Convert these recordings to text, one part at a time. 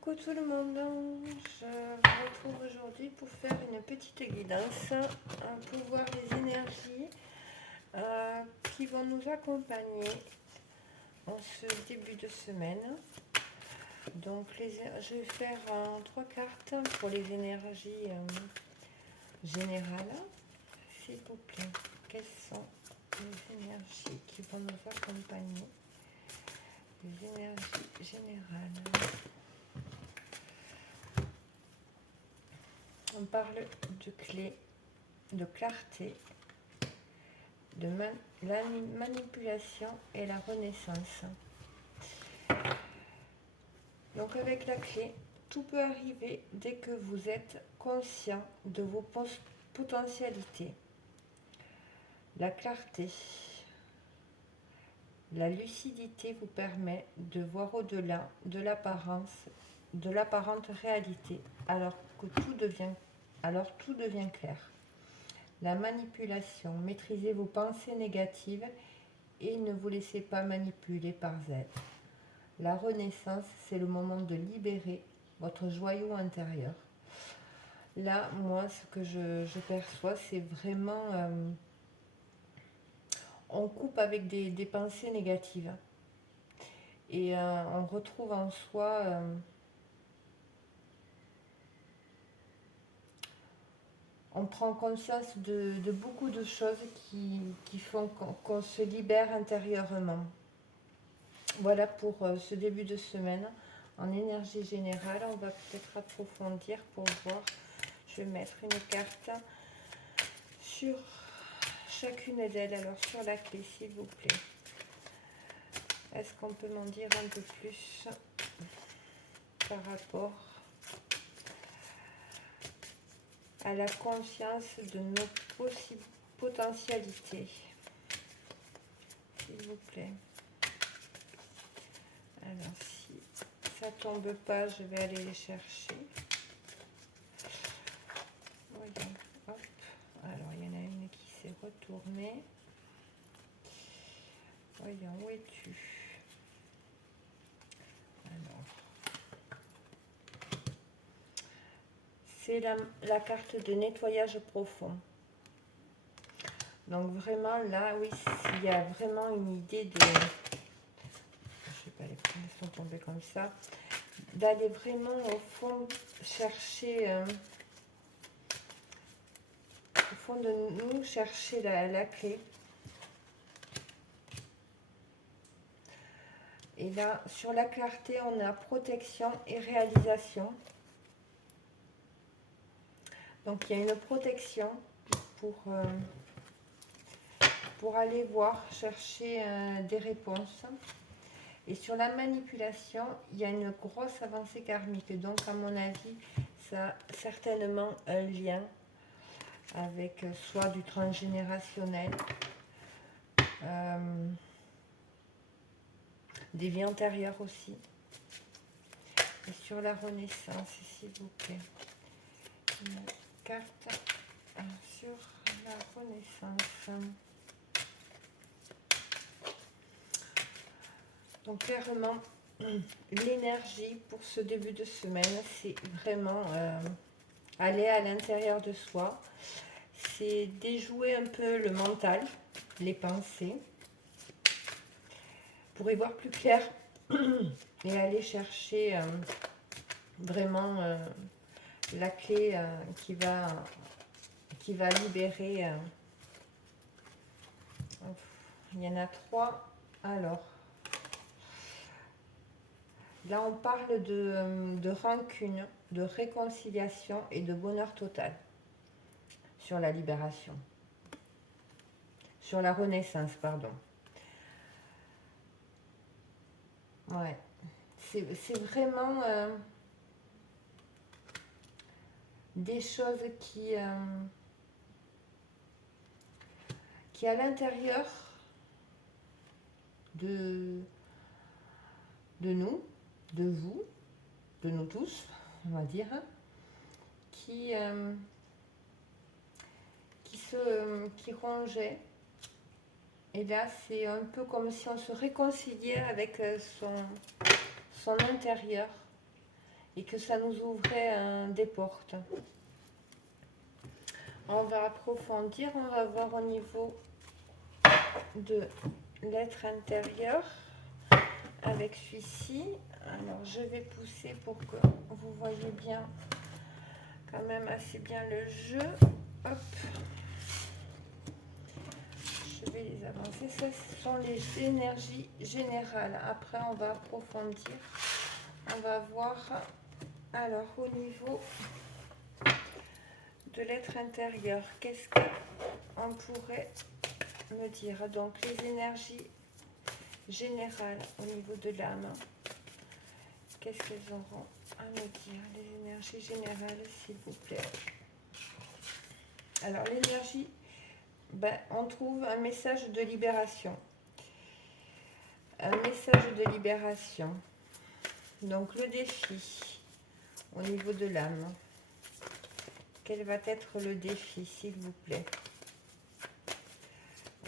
Coucou tout le monde, je vous retrouve aujourd'hui pour faire une petite guidance pour voir les énergies qui vont nous accompagner en ce début de semaine. Donc je vais faire trois cartes pour les énergies générales. S'il vous plaît, quelles sont les énergies qui vont nous accompagner? Les énergies générales. On parle de clé, de clarté, de la manipulation et la renaissance. Donc avec la clé, tout peut arriver dès que vous êtes conscient de vos potentialités. La clarté, la lucidité vous permet de voir au-delà de l'apparente réalité, alors tout devient clair. La manipulation, maîtrisez vos pensées négatives et ne vous laissez pas manipuler par elles. La renaissance, c'est le moment de libérer votre joyau intérieur. Là, moi, ce que je perçois, c'est vraiment... on coupe avec des pensées négatives. Et on retrouve en soi... on prend conscience de beaucoup de choses qui font qu'on se libère intérieurement. Voilà pour ce début de semaine. En énergie générale, on va peut-être approfondir pour voir. Je vais mettre une carte sur chacune d'elles. Alors sur la clé, s'il vous plaît. Est-ce qu'on peut m'en dire un peu plus par rapport à la conscience de nos potentialités, s'il vous plaît? Alors si ça tombe pas, je vais aller les chercher. Voyons, hop. Alors il y en a une qui s'est retournée. Voyons, où es-tu? Alors, c'est la carte de nettoyage profond. Donc vraiment là, oui, il y a vraiment une idée de... Je sais pas, les premiers sont tombés comme ça. D'aller vraiment au fond chercher... au fond de nous, chercher la clé. Et là, sur la clarté, on a protection et réalisation. Donc, il y a une protection pour aller voir, chercher des réponses. Et sur la manipulation, il y a une grosse avancée karmique. Donc, à mon avis, ça a certainement un lien avec soit du transgénérationnel, des vies antérieures aussi. Et sur la renaissance, s'il vous plaît. Une carte sur la renaissance. Donc clairement, l'énergie pour ce début de semaine, c'est vraiment aller à l'intérieur de soi. C'est déjouer un peu le mental, les pensées, pour y voir plus clair et aller chercher vraiment la clé qui va libérer. Il y en a trois. Alors, là on parle de rancune, de réconciliation et de bonheur total sur la libération. Sur la renaissance, pardon. Ouais. C'est vraiment des choses qui à l'intérieur de nous, de vous, de nous tous, on va dire, qui rongeait. Et là, c'est un peu comme si on se réconciliait avec son intérieur et que ça nous ouvrait des portes. On va approfondir, on va voir au niveau de l'être intérieur avec celui-ci. Alors je vais pousser pour que vous voyez bien, quand même assez bien le jeu. Hop, je vais les avancer. Ce sont les énergies générales. Après on va approfondir, on va voir alors au niveau de l'être intérieur, qu'est-ce qu'on pourrait me dire? Donc les énergies générales au niveau de l'âme, qu'est-ce qu'elles auront à me dire, les énergies générales, s'il vous plaît? Alors l'énergie, ben, on trouve un message de libération. Un message de libération. Donc le défi au niveau de l'âme. Quel va être le défi, s'il vous plaît,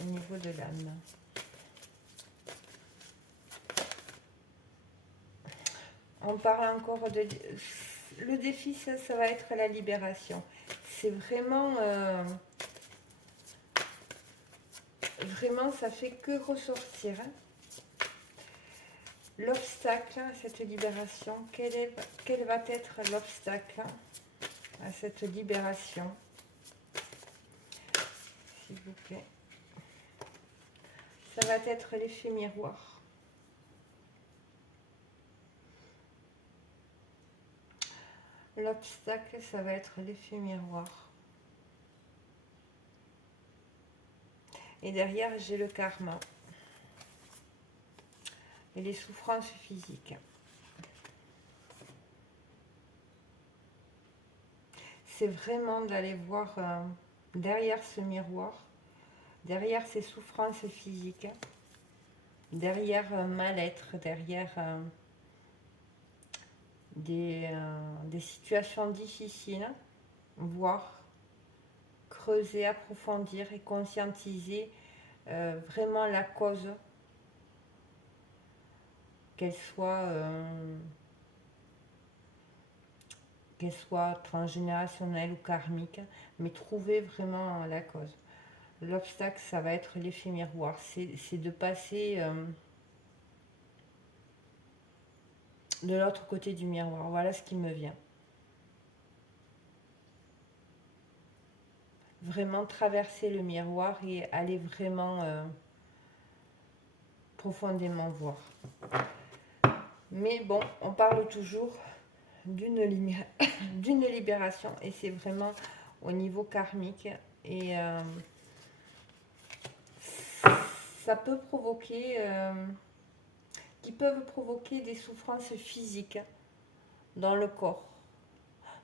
au niveau de l'âme? On parle encore de... Le défi, ça va être la libération. C'est vraiment... vraiment, ça fait que ressortir. Hein. L'obstacle à cette libération, quel va être l'obstacle à cette libération, s'il vous plaît? Ça va être l'effet miroir. L'obstacle, ça va être l'effet miroir. Et derrière, j'ai le karma. Et les souffrances physiques. C'est vraiment d'aller voir derrière ce miroir, derrière ces souffrances physiques, derrière un mal-être, derrière des situations difficiles, voir, creuser, approfondir et conscientiser vraiment la cause, qu'elle soit transgénérationnelle ou karmique, mais trouver vraiment la cause. L'obstacle, ça va être l'effet miroir, c'est de passer de l'autre côté du miroir. Voilà ce qui me vient. Vraiment traverser le miroir et aller vraiment profondément voir. Mais bon, on parle toujours d'une libération et c'est vraiment au niveau karmique et ça peut provoquer qui peuvent provoquer des souffrances physiques dans le corps.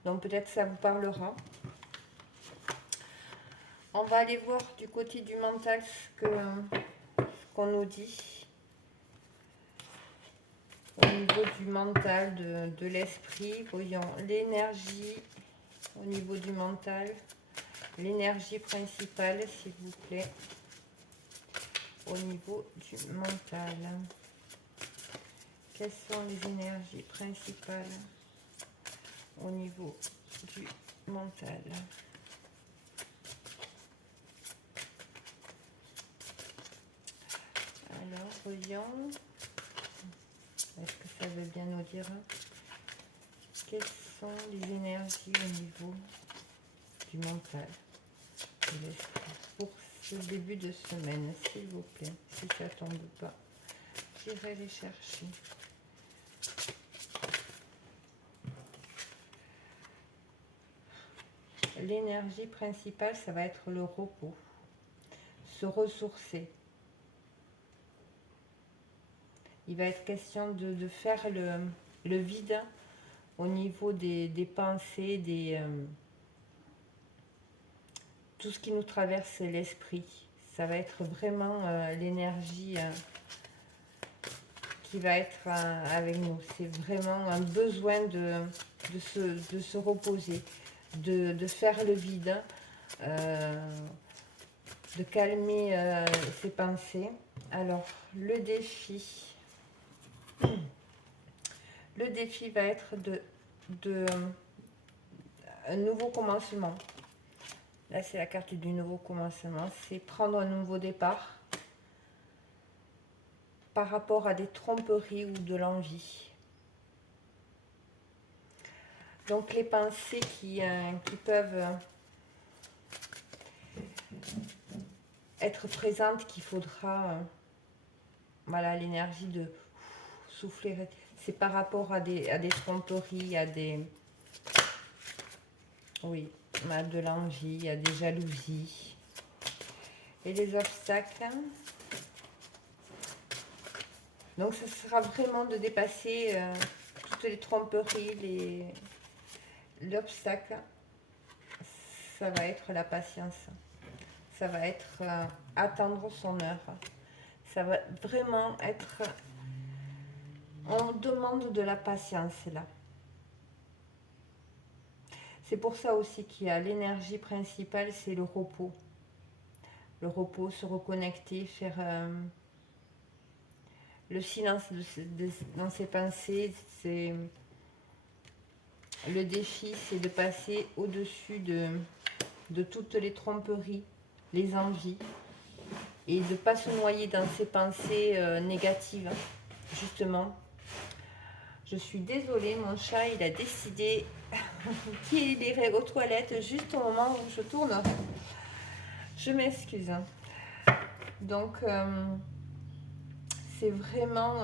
Donc peut-être ça vous parlera. On va aller voir du côté du mental ce qu'on nous dit. Au niveau du mental, de l'esprit, voyons l'énergie au niveau du mental, l'énergie principale, s'il vous plaît, au niveau du mental. Quelles sont les énergies principales au niveau du mental? Alors, voyons. Est-ce que ça veut bien nous dire quelles sont les énergies au niveau du mental, de l'esprit, pour ce début de semaine, s'il vous plaît? Si ça ne tombe pas, j'irai les chercher. L'énergie principale, ça va être le repos, se ressourcer. Il va être question de faire le vide au niveau des pensées, tout ce qui nous traverse l'esprit. Ça va être vraiment l'énergie qui va être avec nous. C'est vraiment un besoin de se reposer, de faire le vide, de calmer ses pensées. Alors, le défi va être de de un nouveau commencement. Là, c'est la carte du nouveau commencement. C'est prendre un nouveau départ par rapport à des tromperies ou de l'envie. Donc, les pensées qui peuvent être présentes, qu'il faudra, voilà, l'énergie de souffler. C'est par rapport à des tromperies, à des... Oui, à de l'envie, à des jalousies. Et les obstacles. Donc, ce sera vraiment de dépasser toutes les tromperies, l'obstacle. Ça va être la patience. Ça va être attendre son heure. Ça va vraiment être... On demande de la patience là. C'est pour ça aussi qu'il y a l'énergie principale, c'est le repos. Le repos, se reconnecter, faire le silence dans ses pensées. C'est le défi, c'est de passer au-dessus de toutes les tromperies, les envies, et de ne pas se noyer dans ses pensées négatives, justement. Je suis désolée, mon chat, il a décidé qu'il irait aux toilettes juste au moment où je tourne. Je m'excuse. Donc, c'est vraiment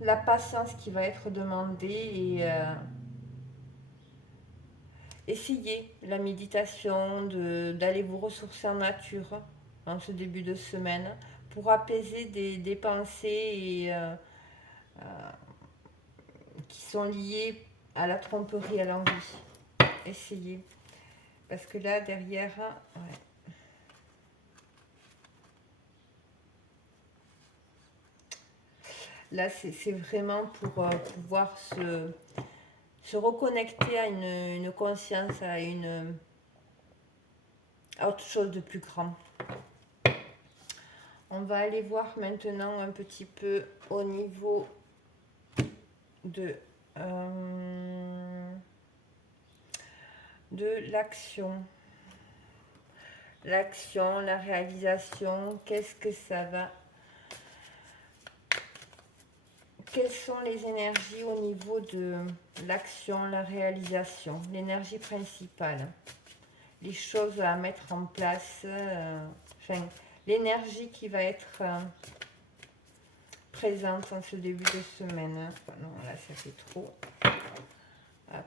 la patience qui va être demandée et essayez la méditation, d'aller vous ressourcer en nature en ce début de semaine pour apaiser des pensées et, qui sont liées à la tromperie, à l'envie. Essayez. Parce que là, derrière, ouais. Là, c'est vraiment pour pouvoir se reconnecter à une conscience, à autre chose de plus grand. On va aller voir maintenant un petit peu au niveau de l'action. L'action, la réalisation, qu'est-ce que ça va? Quelles sont les énergies au niveau de l'action, la réalisation, l'énergie principale, les choses à mettre en place, enfin, l'énergie qui va être présente en ce début de semaine. Non, là, ça fait trop. Hop.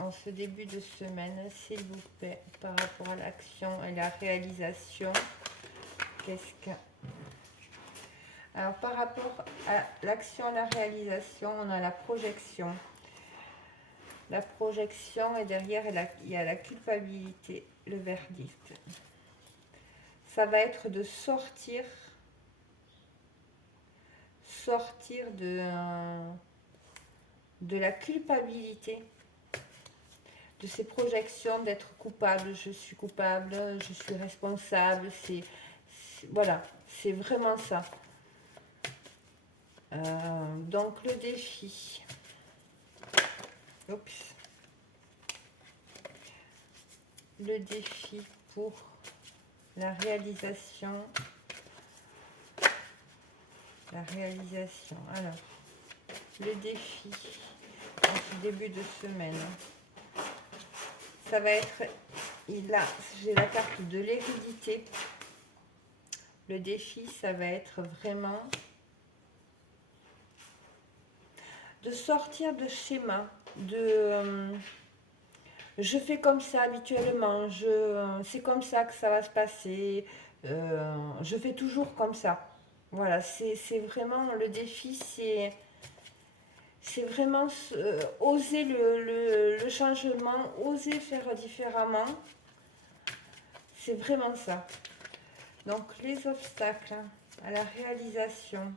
En ce début de semaine, s'il vous plaît, par rapport à l'action et la réalisation, qu'est-ce que... Alors, par rapport à l'action et la réalisation, on a la projection. La projection et derrière, il y a la culpabilité, le verdict. Ça va être de sortir de la culpabilité, de ces projections d'être coupable, je suis coupable, je suis responsable, voilà, c'est vraiment ça. Donc le défi. Oups. Le défi pour la réalisation. La réalisation. Alors, le défi en ce début de semaine. Ça va être, là, j'ai la carte de l'hérédité. Le défi, ça va être vraiment de sortir de schéma, je fais comme ça habituellement, c'est comme ça que ça va se passer, je fais toujours comme ça. Voilà, c'est vraiment le défi, c'est vraiment oser le changement, oser faire différemment. C'est vraiment ça. Donc les obstacles à la réalisation.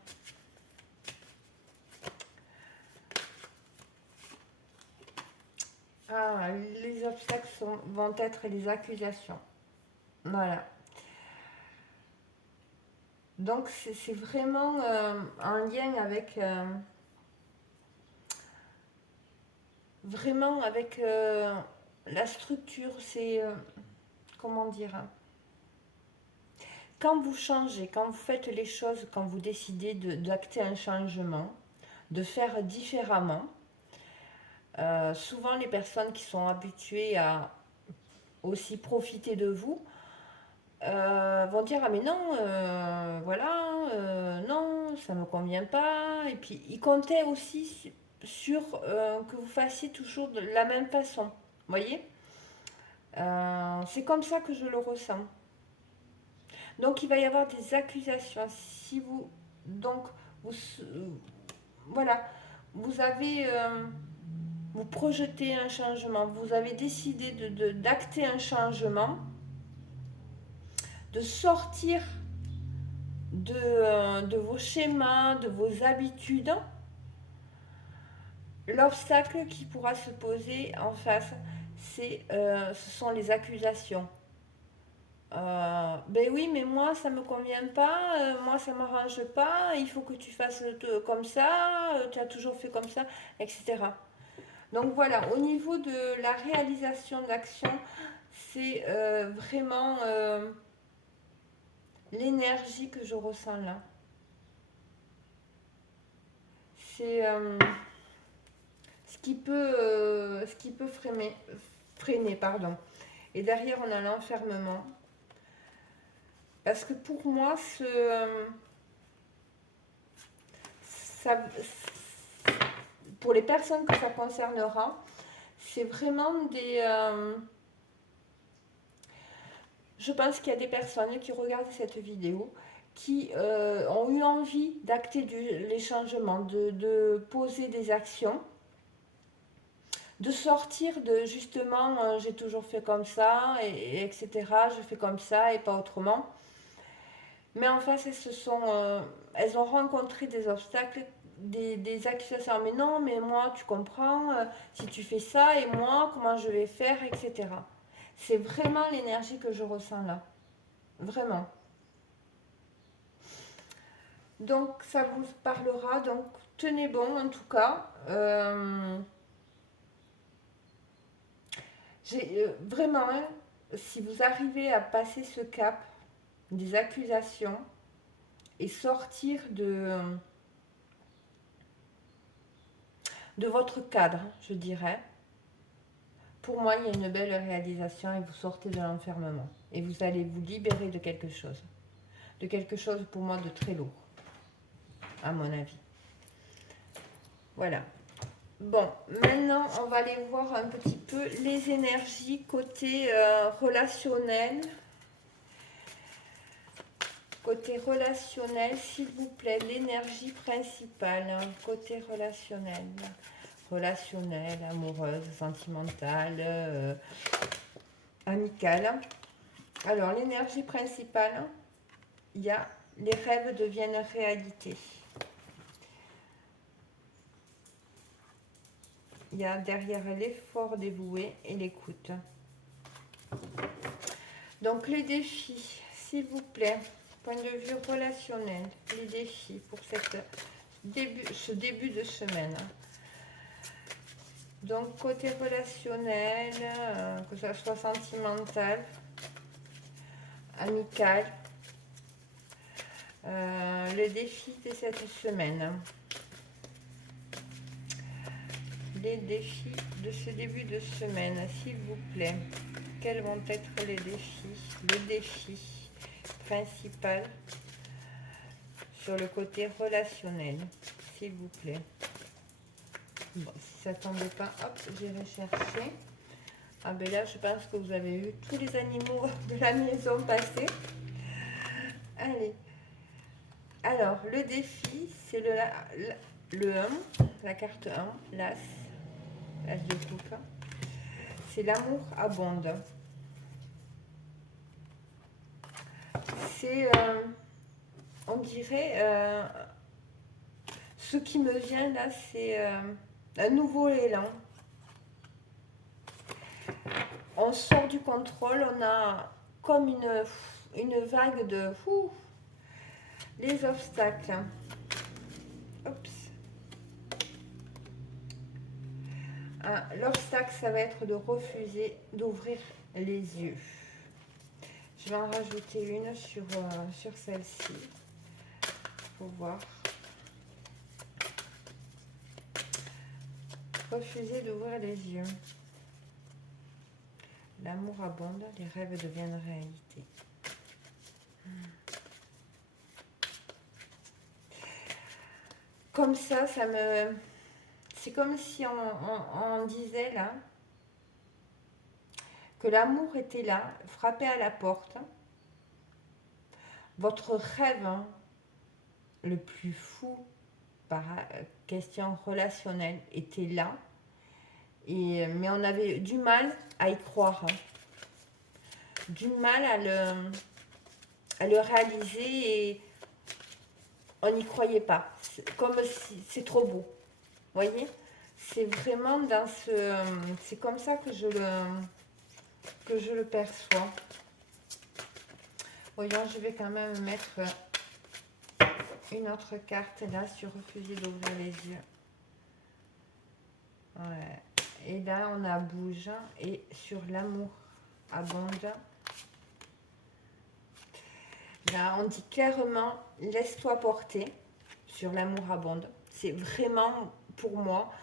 Ah, les obstacles vont être les accusations. Voilà. Donc c'est vraiment en lien avec vraiment avec la structure, c'est, comment dire, hein, quand vous changez, quand vous faites les choses, quand vous décidez d'acter un changement, de faire différemment, souvent les personnes qui sont habituées à aussi profiter de vous vont dire ah mais non voilà non ça me convient pas, et puis ils comptaient aussi sur que vous fassiez toujours de la même façon, vous voyez. C'est comme ça que je le ressens. Donc il va y avoir des accusations si vous, donc vous, voilà, vous avez vous projetez un changement, vous avez décidé d'acter un changement, de sortir de vos schémas, de vos habitudes. L'obstacle qui pourra se poser en face, ce sont les accusations. Ben oui, mais moi ça me convient pas, moi ça m'arrange pas, il faut que tu fasses comme ça, tu as toujours fait comme ça, etc. Donc voilà, au niveau de la réalisation d'action, c'est vraiment l'énergie que je ressens là. C'est ce qui peut freiner, pardon. Et derrière, on a l'enfermement. Parce que pour moi, ça, pour les personnes que ça concernera, c'est vraiment des... je pense qu'il y a des personnes qui regardent cette vidéo qui ont eu envie d'acter les changements, de poser des actions, de sortir de justement j'ai toujours fait comme ça, etc. Je fais comme ça et pas autrement. Mais en face, elles ont rencontré des obstacles, des accusations. Mais non, mais moi, tu comprends, si tu fais ça et moi, comment je vais faire, etc. C'est vraiment l'énergie que je ressens là. Vraiment. Donc, ça vous parlera. Donc, tenez bon en tout cas. Vraiment, hein, si vous arrivez à passer ce cap des accusations et sortir de votre cadre, je dirais, pour moi, il y a une belle réalisation et vous sortez de l'enfermement. Et vous allez vous libérer de quelque chose. De quelque chose pour moi de très lourd, à mon avis. Voilà. Bon, maintenant, on va aller voir un petit peu les énergies côté relationnel. Côté relationnel, s'il vous plaît, l'énergie principale. Côté relationnel. Relationnelle, amoureuse, sentimentale, amicale. Alors, l'énergie principale, il y a les rêves deviennent réalité. Il y a derrière l'effort dévoué et l'écoute. Donc, les défis, s'il vous plaît, point de vue relationnel, les défis pour ce début de semaine. Donc, côté relationnel, que ce soit sentimental, amical, le défi de cette semaine. Les défis de ce début de semaine, s'il vous plaît. Quels vont être les défis? Le défi principal sur le côté relationnel, s'il vous plaît. Bon, si ça ne tombait pas, hop, j'irai chercher. Ah ben là, je pense que vous avez eu tous les animaux de la maison passer. Allez. Alors, le défi, c'est le 1, la carte 1, l'As de coupe. C'est l'amour abonde. C'est, on dirait, ce qui me vient là, c'est un nouveau élan. On sort du contrôle, on a comme une vague de les obstacles. Oups. L'obstacle, ça va être de refuser d'ouvrir les yeux. Je vais en rajouter une sur celle-ci. Pour voir. Refuser d'ouvrir les yeux. L'amour abonde, les rêves deviennent réalité. Comme ça me... C'est comme si on disait là que l'amour était là, frappé à la porte. Votre rêve le plus fou par question relationnelle était là. Mais on avait du mal à y croire. Du mal à le réaliser et on n'y croyait pas. Comme si c'est trop beau. Vous voyez, c'est vraiment dans ce... C'est comme ça que je le perçois. Voyons, je vais quand même mettre une autre carte là sur refuser d'ouvrir les yeux. Ouais. Et là, on a bouge et sur l'amour abonde. Là, on dit clairement, laisse-toi porter sur l'amour abonde. C'est vraiment, pour moi,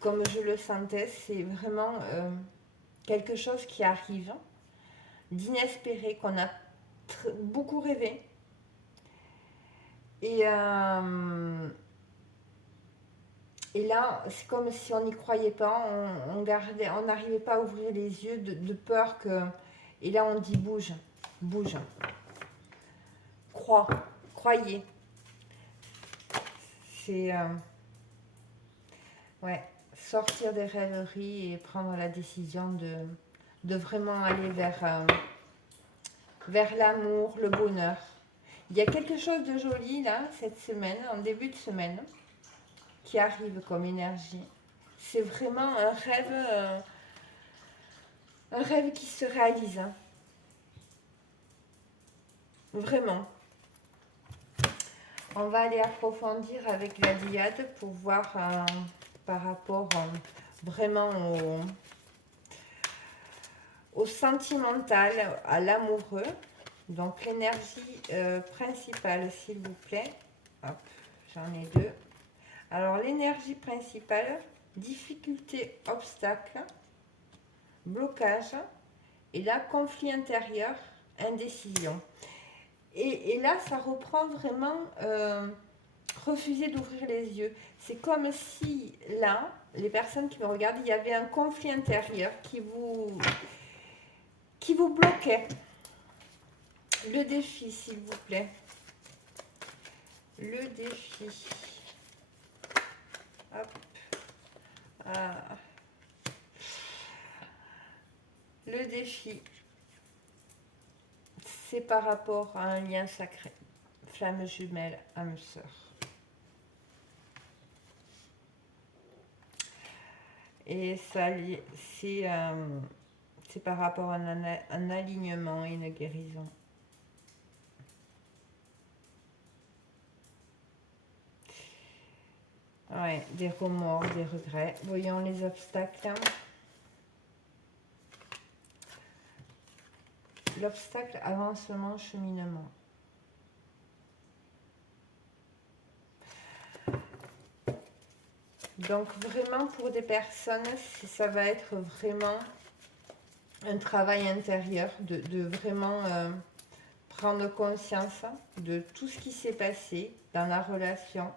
comme je le sentais, c'est vraiment quelque chose qui arrive, d'inespéré, qu'on a beaucoup rêvé. Et là, c'est comme si on n'y croyait pas, on n'arrivait pas à ouvrir les yeux de peur que... Et là, on dit bouge, bouge. Croyez. C'est... ouais, sortir des rêveries et prendre la décision de vraiment aller vers l'amour, le bonheur. Il y a quelque chose de joli là, cette semaine, en début de semaine, qui arrive comme énergie. C'est vraiment un rêve qui se réalise. Vraiment. On va aller approfondir avec la diade pour voir par rapport vraiment au sentimental, à l'amoureux. Donc l'énergie principale, s'il vous plaît. Hop, j'en ai deux. Alors l'énergie principale, difficulté, obstacle, blocage, et là, conflit intérieur, indécision. Et là, ça reprend vraiment refuser d'ouvrir les yeux. C'est comme si là, les personnes qui me regardent, il y avait un conflit intérieur qui vous bloquait. Le défi, s'il vous plaît. Le défi. Hop. Ah. Le défi, c'est par rapport à un lien sacré. Flamme jumelle, âme sœur. Et ça, c'est par rapport à un alignement et une guérison. Ouais, des remords, des regrets. Voyons les obstacles. L'obstacle, avancement, cheminement. Donc vraiment pour des personnes, ça va être vraiment un travail intérieur de vraiment prendre conscience de tout ce qui s'est passé dans la relation,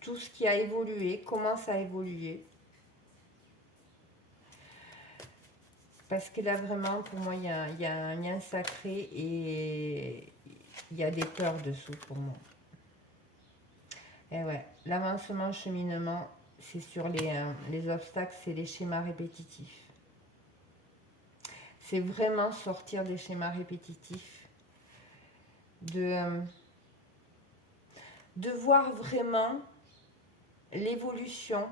tout ce qui a évolué, comment ça a évolué. Parce que là, vraiment, pour moi, il y a un lien sacré et il y a des peurs dessous pour moi. Et ouais, l'avancement, cheminement, c'est sur les obstacles, c'est les schémas répétitifs. C'est vraiment sortir des schémas répétitifs, de voir vraiment l'évolution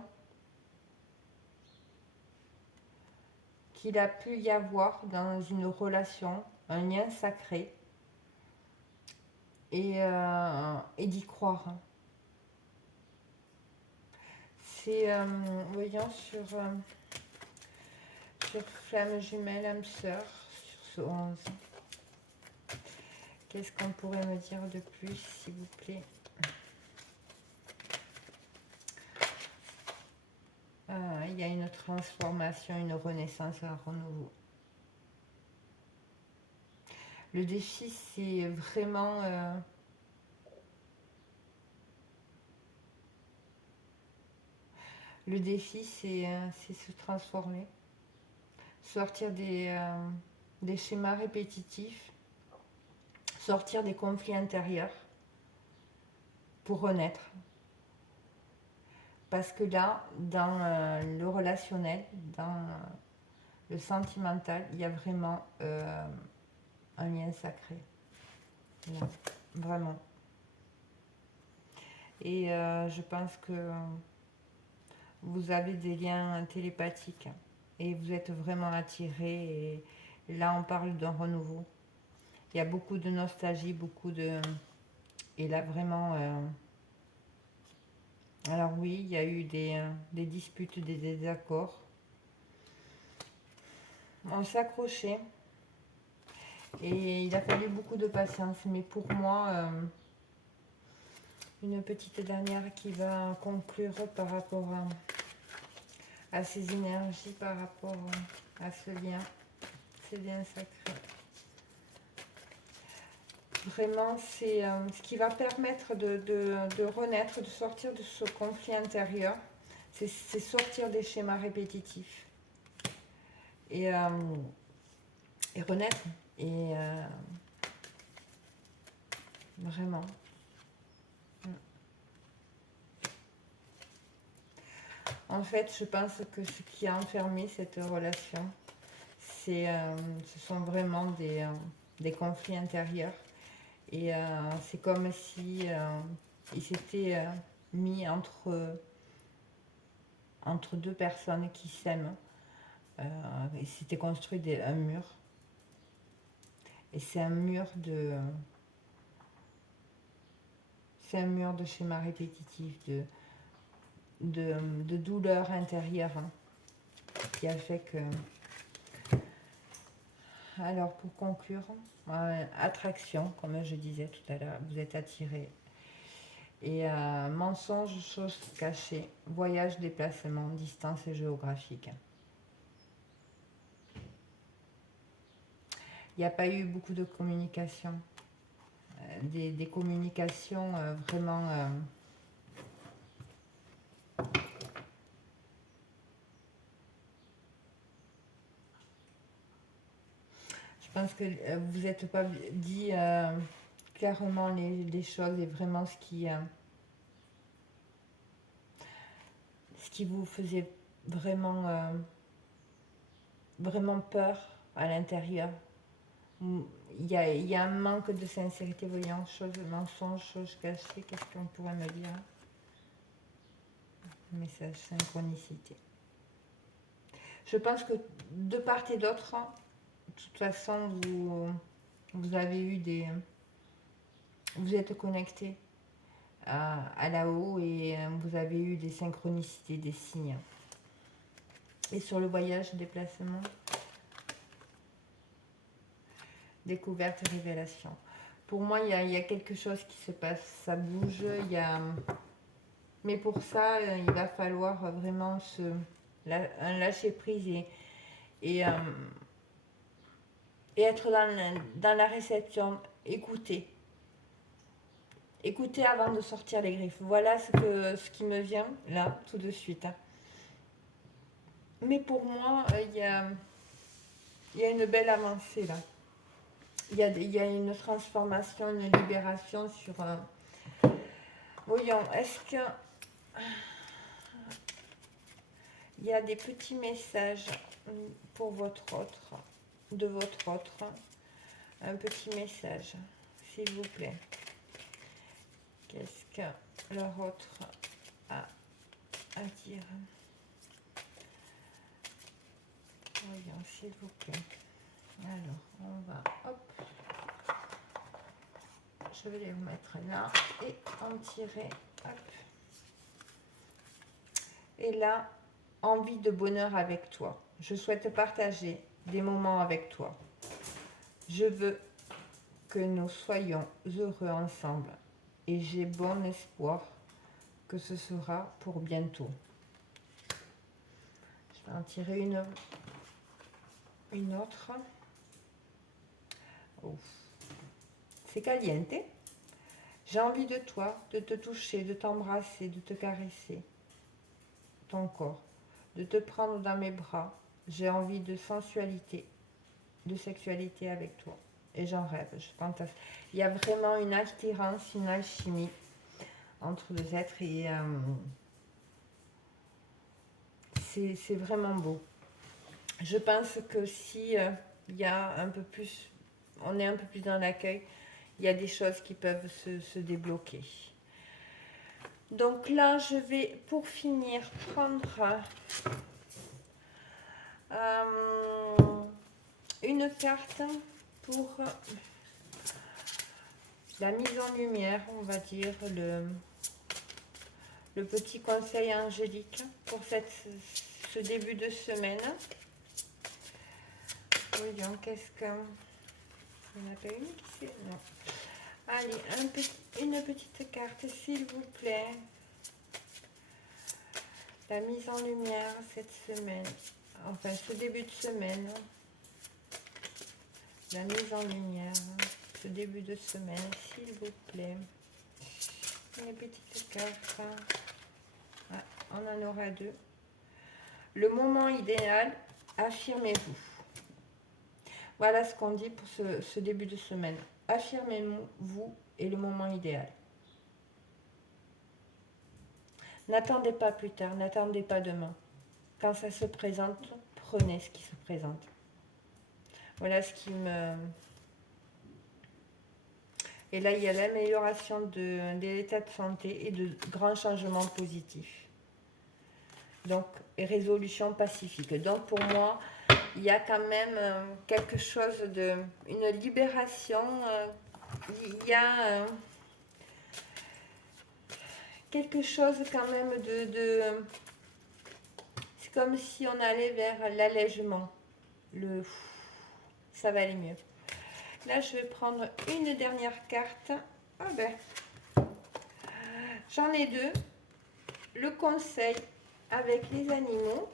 qu'il a pu y avoir dans une relation, un lien sacré, et d'y croire. c'est, voyons, sur Flamme Jumelle, âme sœur, sur ce 11. Qu'est-ce qu'on pourrait me dire de plus, s'il vous plaît? Il y a une transformation, une renaissance, un renouveau. Le défi, c'est vraiment... le défi, c'est se transformer. Sortir des schémas répétitifs. Sortir des conflits intérieurs. Pour renaître. Parce que là, dans le relationnel, dans le sentimental, il y a vraiment un lien sacré. Là, vraiment. Et je pense que vous avez des liens télépathiques et vous êtes vraiment attirés. Et là, on parle d'un renouveau. Il y a beaucoup de nostalgie, beaucoup de... Et là, vraiment... Alors oui, il y a eu des disputes, des désaccords. On s'accrochait. Et il a fallu beaucoup de patience. Mais pour moi, une petite dernière qui va conclure par rapport à ces énergies, par rapport à ce lien, ces liens sacrés. Vraiment, c'est ce qui va permettre de renaître, de sortir de ce conflit intérieur. C'est sortir des schémas répétitifs. Et renaître. Et vraiment. En fait, je pense que ce qui a enfermé cette relation, ce sont vraiment des conflits intérieurs. Et c'est comme si il s'était mis entre deux personnes qui s'aiment. Il s'était construit un mur. Et c'est un mur de schémas répétitifs, de douleur intérieure, hein, qui a fait que... Alors, pour conclure, attraction, comme je disais tout à l'heure, vous êtes attiré. Et mensonge, choses cachées, voyage, déplacement, distance géographique. Il n'y a pas eu beaucoup de communication. Des communications vraiment... je pense que vous n'êtes pas dit clairement les choses et vraiment ce qui vous faisait vraiment, vraiment peur à l'intérieur. Il y a un manque de sincérité, voyons, mensonges, choses cachées, qu'est-ce qu'on pourrait me dire? Message synchronicité. Je pense que de part et d'autre, de toute façon, vous avez eu vous êtes connectés à là-haut et vous avez eu des synchronicités, des signes. Et sur le voyage, déplacement, découverte, révélation. Pour moi, il y a quelque chose qui se passe, ça bouge, mais pour ça, il va falloir vraiment un lâcher prise et être dans la réception, écouter. Écoutez avant de sortir les griffes. Voilà ce qui me vient là, tout de suite. Mais pour moi, il y a une belle avancée là. Il y a une transformation, une libération sur... Voyons, est-ce que... Il y a des petits messages pour de votre autre. Un petit message, s'il vous plaît. Qu'est-ce que leur autre a à dire? Voyons, s'il vous plaît. Alors, on va, hop. Je vais les mettre là et en tirer, hop. Et là, envie de bonheur avec toi. Je souhaite partager des moments avec toi. Je veux que nous soyons heureux ensemble. Et j'ai bon espoir que ce sera pour bientôt. Je vais en tirer une autre. Oh. C'est caliente. J'ai envie de toi, de te toucher, de t'embrasser, de te caresser ton corps, de te prendre dans mes bras. J'ai envie de sensualité, de sexualité avec toi. Et j'en rêve, je fantasme. Il y a vraiment une attirance, une alchimie entre deux êtres et c'est vraiment beau. Je pense que si il y a un peu plus, on est un peu plus dans l'accueil, il y a des choses qui peuvent se débloquer. Donc là, je vais, pour finir, prendre une carte pour la mise en lumière, on va dire, le petit conseil angélique pour ce début de semaine. Voyons, qu'est-ce que... On n'a pas une qui c'est... Non. Allez, une petite carte, s'il vous plaît. La mise en lumière cette semaine. Enfin, ce début de semaine. La mise en lumière. Ce début de semaine, s'il vous plaît. Une petite carte. Ah, on en aura deux. Le moment idéal, affirmez-vous. Voilà ce qu'on dit pour ce début de semaine. Affirmez-vous est le moment idéal. N'attendez pas plus tard, n'attendez pas demain. Quand ça se présente, prenez ce qui se présente. Voilà ce qui me... Et là, il y a l'amélioration de l'état de santé et de grands changements positifs. Donc, et résolution pacifique. Donc, pour moi, il y a quand même quelque chose de... Une libération. Il y a quelque chose quand même de... C'est comme si on allait vers l'allègement. Ça va aller mieux. Là, je vais prendre une dernière carte. Ah ben, j'en ai deux. Le conseil avec les animaux.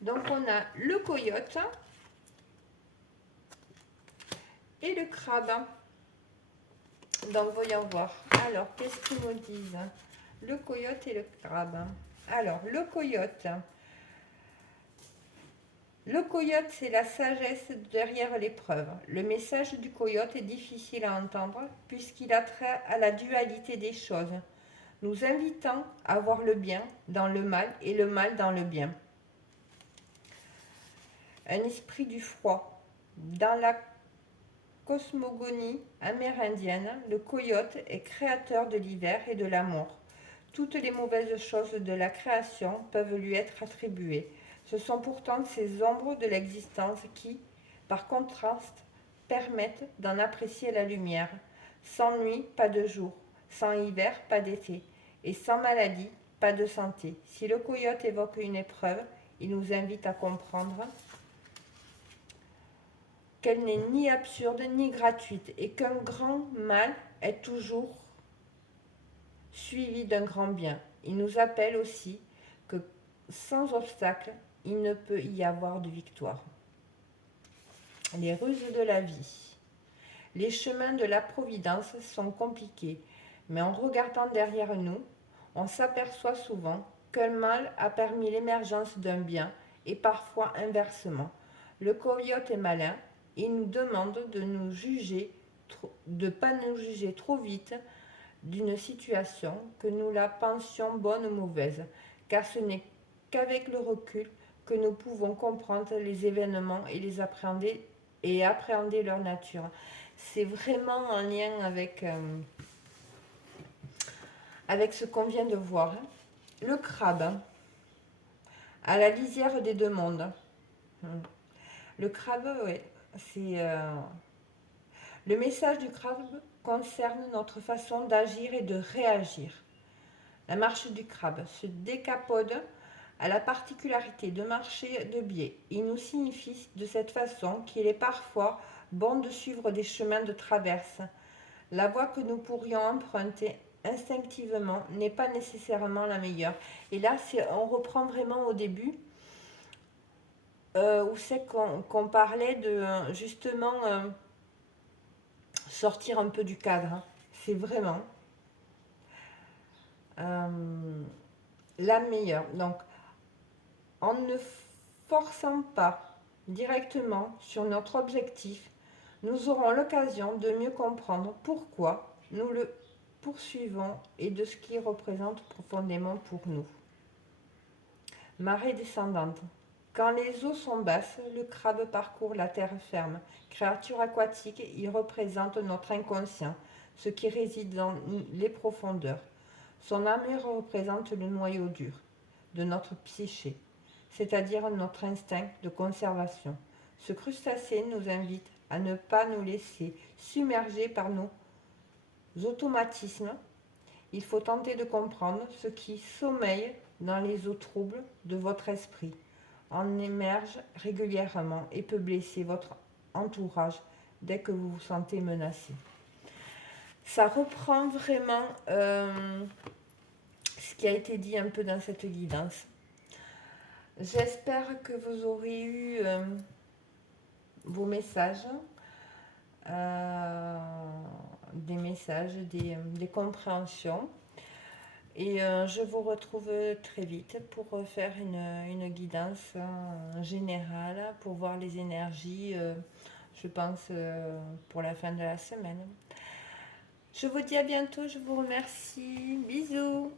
Donc, on a le coyote et le crabe. Donc, voyons voir. Alors, qu'est-ce qu'ils nous disent? Le coyote et le crabe. Alors, le coyote. Le coyote, c'est la sagesse derrière l'épreuve. Le message du coyote est difficile à entendre puisqu'il a trait à la dualité des choses, nous invitant à voir le bien dans le mal et le mal dans le bien. Un esprit du froid. Dans la cosmogonie amérindienne, le coyote est créateur de l'hiver et de l'amour. Toutes les mauvaises choses de la création peuvent lui être attribuées. Ce sont pourtant ces ombres de l'existence qui, par contraste, permettent d'en apprécier la lumière. Sans nuit, pas de jour. Sans hiver, pas d'été. Et sans maladie, pas de santé. Si le coyote évoque une épreuve, il nous invite à comprendre qu'elle n'est ni absurde ni gratuite et qu'un grand mal est toujours suivi d'un grand bien. Il nous appelle aussi que sans obstacle, il ne peut y avoir de victoire. Les ruses de la vie. Les chemins de la providence sont compliqués, mais en regardant derrière nous, on s'aperçoit souvent qu'un mal a permis l'émergence d'un bien et parfois inversement. Le coyote est malin, il nous demande de nous juger, de pas nous juger trop vite d'une situation, que nous la pensions bonne ou mauvaise, car ce n'est qu'avec le recul que nous pouvons comprendre les événements et les appréhender leur nature. C'est vraiment en lien avec ce qu'on vient de voir. Le crabe, à la lisière des deux mondes. Le crabe, ouais, c'est... Le message du crabe concerne notre façon d'agir et de réagir. La marche du crabe. Ce décapode a la particularité de marcher de biais. Il nous signifie de cette façon qu'il est parfois bon de suivre des chemins de traverse. La voie que nous pourrions emprunter instinctivement n'est pas nécessairement la meilleure. Et là, on reprend vraiment au début, où c'est qu'on parlait de justement sortir un peu du cadre, hein. C'est vraiment la meilleure. Donc, en ne forçant pas directement sur notre objectif, nous aurons l'occasion de mieux comprendre pourquoi nous le poursuivons et de ce qu'il représente profondément pour nous. Marée descendante. Quand les eaux sont basses, le crabe parcourt la terre ferme. Créature aquatique, il représente notre inconscient, ce qui réside dans les profondeurs. Son armure représente le noyau dur de notre psyché, c'est-à-dire notre instinct de conservation. Ce crustacé nous invite à ne pas nous laisser submerger par nos automatismes. Il faut tenter de comprendre ce qui sommeille dans les eaux troubles de votre esprit, en émerge régulièrement et peut blesser votre entourage dès que vous vous sentez menacé. Ça reprend vraiment ce qui a été dit un peu dans cette guidance. J'espère que vous aurez eu vos messages, des messages, des compréhensions. Et je vous retrouve très vite pour faire une guidance générale, pour voir les énergies, je pense, pour la fin de la semaine. Je vous dis à bientôt, je vous remercie. Bisous.